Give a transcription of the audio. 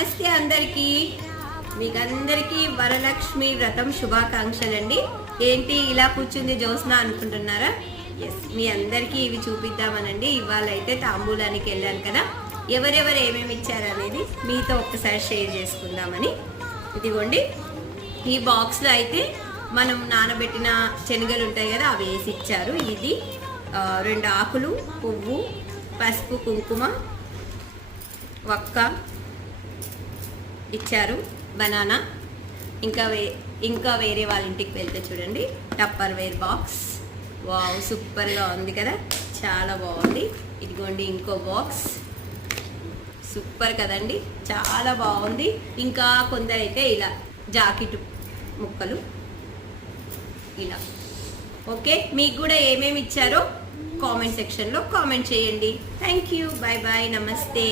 నమస్తే అందరికీ, మీకందరికీ వరలక్ష్మి వ్రతం శుభాకాంక్షలండి. ఏంటి ఇలా కూర్చుంది జ్యోత్స్న అనుకుంటున్నారా? ఎస్, మీ అందరికీ ఇవి చూపిద్దామనండి. ఇవాళ అయితే తాంబూలానికి వెళ్ళాను కదా, ఎవరెవరు ఏమేమి ఇచ్చారనేది మీతో ఒక్కసారి షేర్ చేసుకుందామని. ఇదిగోండి, ఈ బాక్స్లో అయితే మనం నానబెట్టిన శనగలు ఉంటాయి కదా, అవి వేసి ఇచ్చారు. ఇది 2 ఆకులు, పువ్వు, పసుపు, కుంకుమ, వక్క ఇచ్చారు, బనానా. ఇంకా వేరే వాళ్ళ ఇంటికి వెళ్తే చూడండి, టప్పర్ వేర్ బాక్స్. వావ్, సూపర్గా ఉంది కదా, చాలా బాగుంది. ఇదిగోండి ఇంకో బాక్స్, సూపర్ కదండి, చాలా బాగుంది. ఇంకా కొందరైతే ఇలా జాకెట్ ముక్కలు ఇలా. ఓకే, మీకు కూడా ఏమేమి ఇచ్చారో కామెంట్ సెక్షన్లో కామెంట్ చేయండి. థ్యాంక్ యూ, బాయ్ బాయ్, నమస్తే.